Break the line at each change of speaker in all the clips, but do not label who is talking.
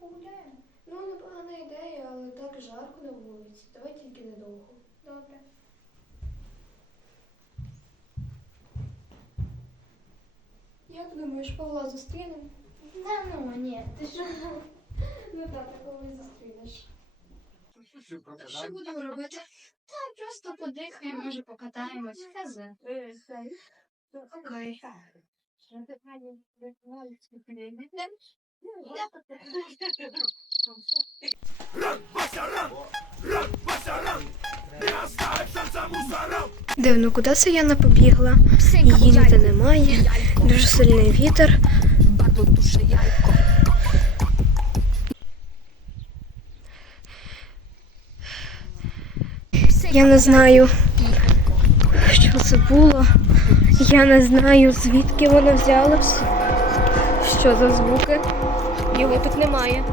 погуляємо?
Ну, непогана ідея, але так жарко на вулиці. Давай тільки недовго.
Добре.
Як думаєш, Павла зустрінемо?
Та ну, ні, ти що?
Ну так, і зустрінеш.
Що будемо робити? Та просто подихаємо, може покатаємось. Хазе. Окей.
Дивно, куди це Яна побігла? Її ніде немає. Дуже сильний вітер. Я не знаю, що це було. Я не знаю, звідки воно взялося. Що за звуки? Його тут немає.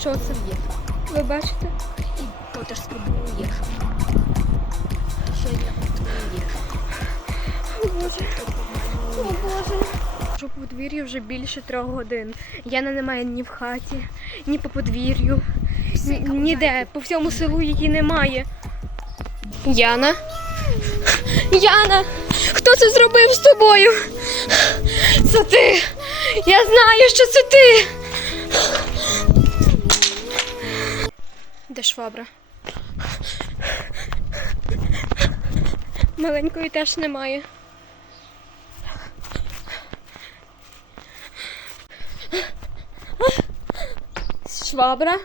Що це? Ви бачите?
Котер спробує. Що я.
О Боже. О Боже. Що по подвір'ю вже більше трьох годин. Яна немає ні в хаті, ні по подвір'ю, ні- ніде. По всьому селу її немає. Яна? Яна! Хто це зробив з тобою? Це ти! Я знаю, що це ти! Де швабра? Маленької теж немає. Швабра?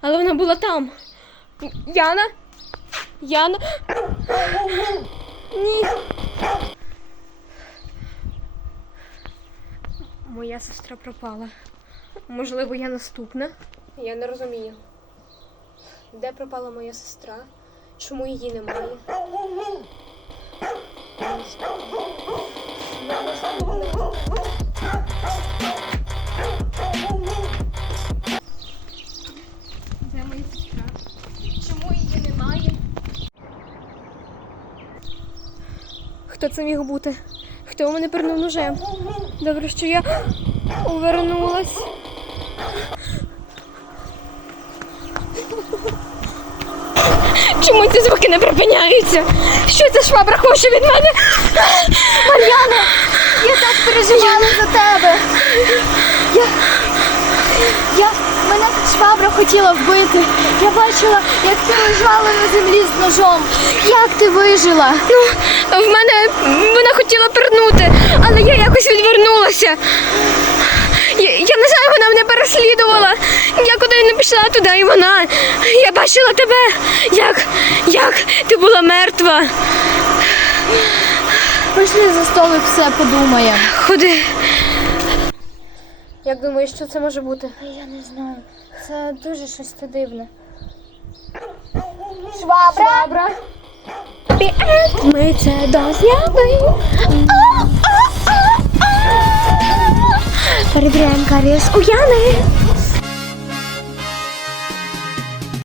Але вона була там. Яна? Яна? Ні. Моя сестра пропала. Можливо, я наступна. Я не розумію. Де пропала моя сестра? Чому її немає? Де моя сестра? Чому її немає? Хто це міг бути? Хто мене пернув ножем? Добре, що я увернулась. Чому ці звуки не припиняються? Що ця швабра хоче від мене?
Мар'яна, я так переживала за тебе. Я, я, мене швабра хотіла вбити. Я бачила, як ти лежала на землі з ножом. Як ти вижила?
Ну, в мене вона хотіла пернути, але я якось відвернулася. Я, я не знаю, вона мене переслідувала. Я куди не пішла туди, і вона. Я бачила тебе, як, як ти була мертва.
Пішли за столик, все подумаємо.
Ходи. Як думаєш, що це може бути?
Я не знаю. Це дуже щось дивне.
Швабра. Ми це до з'яви. Перевіряємо каріс у Яни.